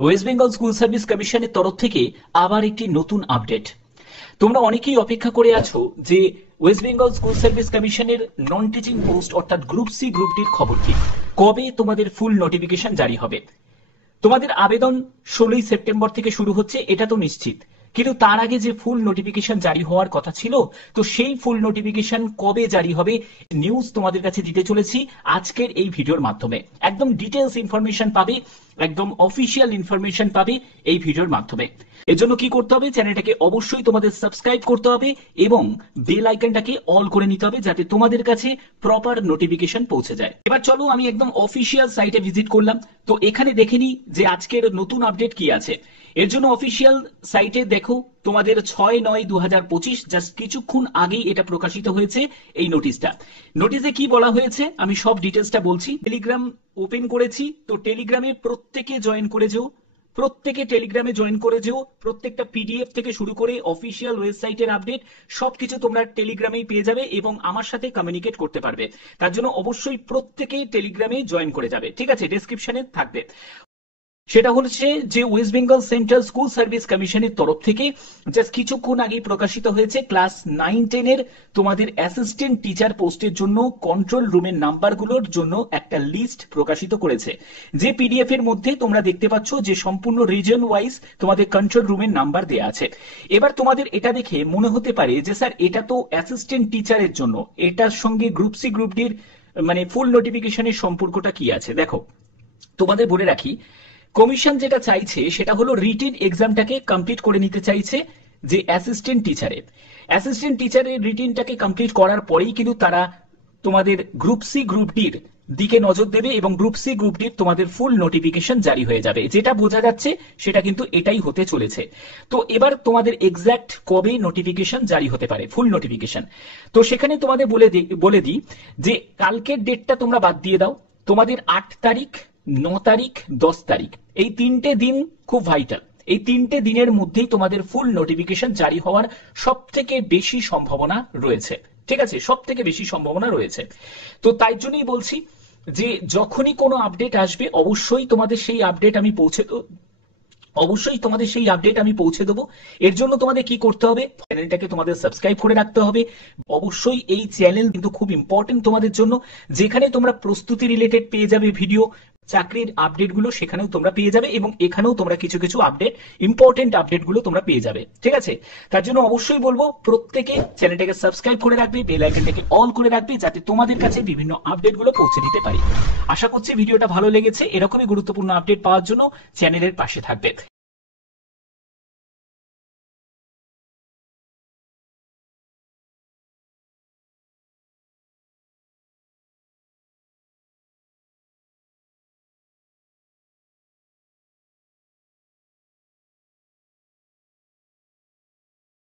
West Bengal school service কমিশনের তরফ থেকে আবার একটি নতুন আপডেট। তোমরা অনেকেই অপেক্ষা করে আছো যে ওয়েস্ট বেঙ্গল স্কুল সার্ভিস কমিশনের নন টিচিং পোস্ট অর্থাৎ গ্রুপ সি গ্রুপ ডির খবর কি, কবে তোমাদের ফুল নোটিফিকেশন জারি হবে। তোমাদের আবেদন 16ই সেপ্টেম্বর থেকে শুরু হচ্ছে, এটা তো নিশ্চিত, কিন্তু তার আগে যে ফুল নোটিফিকেশন জারি হওয়ার কথা ছিল, তো সেই ফুল নোটিফিকেশন কবে জারি হবে নিউজ তোমাদের কাছে দিতে চলেছি আজকের এই ভিডিওর মাধ্যমে। একদম ডিটেলস ইনফরমেশন পাবে, একদম অফিসিয়াল ইনফরমেশন পাবে এই ভিডিওর মাধ্যমে। এর জন্য কি করতে হবে, চ্যানেলটাকে অবশ্যই তোমাদের সাবস্ক্রাইব করতে হবে এবং বেল আইকনটাকে অল করে নিতে হবে যাতে তোমাদের কাছে প্রপার নোটিফিকেশন পৌঁছে যায়। এবার চলো আমি একদম অফিসিয়াল সাইটে ভিজিট করলাম, তো এখানে দেখে নিই যে আজকের নতুন আপডেট কি আছে। এর জন্য অফিসিয়াল সাইটে দেখো তোমাদের 6/9/2025 জাস্ট কিছুক্ষণ আগেই এটা প্রকাশিত হয়েছে এই নোটিশটা। নোটিশে কি বলা হয়েছে আমি সব ডিটেলসটা বলছি। টেলিগ্রাম ওপেন করেছি, তো টেলিগ্রামে প্রত্যেকে জয়েন করে যেও, প্রত্যেকে টেলিগ্রামে জয়েন করে যেও। প্রত্যেকটা পিডিএফ থেকে শুরু করে অফিসিয়াল ওয়েবসাইটের আপডেট সবকিছু তোমরা টেলিগ্রামেই পেয়ে যাবে এবং আমার সাথে কমিউনিকেট করতে পারবে। তার জন্য অবশ্যই প্রত্যেকেই টেলিগ্রামে জয়েন করে যাবে, ঠিক আছে? ডেসক্রিপশনে থাকবে। সেটা হচ্ছে যে West Bengal central school service কমিশনের তরফ থেকে জাস্ট কিছুক্ষণ আগে প্রকাশিত হয়েছে ক্লাস 9-10 এর তোমাদের অ্যাসিস্ট্যান্ট টিচার পোস্টের জন্য কন্ট্রোল রুমের নাম্বারগুলোর জন্য একটা লিস্ট প্রকাশিত করেছে। যে পিডিএফ এর মধ্যে তোমরা দেখতে পাচ্ছ যে সম্পূর্ণ রিজন ওয়াইজ তোমাদের কন্ট্রোল রুমের নাম্বার দেয়া আছে। এবার তোমাদের এটা দেখে মনে হতে পারে যে স্যার এটা তো অ্যাসিস্ট্যান্ট টিচারের জন্য, এটার সঙ্গে গ্রুপ সি গ্রুপ ডির মানে ফুল নোটিফিকেশনের সম্পর্কটা কি আছে। দেখো তোমাদের বলে রাখি, কমিশন যেটা চাইছে সেটা হলো রিটেন এক্সামটাকে কমপ্লিট করে নিতে চাইছে যে অ্যাসিস্ট্যান্ট টিচারের রিটেনটাকে কমপ্লিট করার পরেই কিন্তু তারা তোমাদের গ্রুপ সি গ্রুপ ডির দিকে নজর দেবে এবং গ্রুপ সি গ্রুপ ডির তোমাদের ফুল নোটিফিকেশন জারি হয়ে যাবে। যেটা বোঝা যাচ্ছে সেটা কিন্তু এটাই হতে চলেছে। তো এবার তোমাদের এক্সাক্ট কবে নোটিফিকেশন জারি হতে পারে ফুল নোটিফিকেশন, তো সেখানে তোমাদের বলে দিই যে কালকের ডেটটা তোমরা বাদ দিয়ে দাও। তোমাদের 8 তারিখ, 9 তারিখ, 10 তারিখ এই 3টে দিন খুব ভাইটাল। এই 3টে দিনের মধ্যেই তোমাদের ফুল নোটিফিকেশন জারি হওয়ার সব থেকে বেশি সম্ভাবনা রয়েছে, ঠিক আছে? সব থেকে বেশি সম্ভাবনা রয়েছে। তো তাই জন্যই বলছি যে যখনই কোনো আপডেট আসবে অবশ্যই তোমাদের সেই আপডেট আমি পৌঁছে দেবো। এর জন্য তোমাদের কি করতে হবে, চ্যানেলটাকে তোমাদের সাবস্ক্রাইব করে রাখতে হবে। অবশ্যই এই চ্যানেল কিন্তু খুব ইম্পর্টেন্ট তোমাদের জন্য, যেখানে তোমরা প্রস্তুতি রিলেটেড পেয়ে যাবে ভিডিও, চাকরির আপডেটগুলো সেখানেও তোমরা পেয়ে যাবে এবং এখানেও তোমরা কিছু কিছু আপডেট, ইম্পর্টেন্ট আপডেটগুলো তোমরা পেয়ে যাবে, ঠিক আছে? তার জন্য অবশ্যই বলবো প্রত্যেকে চ্যানেলটাকে সাবস্ক্রাইব করে রাখবে, বেল আইকনটাকে অল করে রাখবে যাতে তোমাদের কাছে বিভিন্ন আপডেটগুলো পৌঁছে দিতে পারি। আশা করছি ভিডিওটা ভালো লেগেছে। এরকমই গুরুত্বপূর্ণ আপডেট পাওয়ার জন্য চ্যানেলের পাশে থাকবে।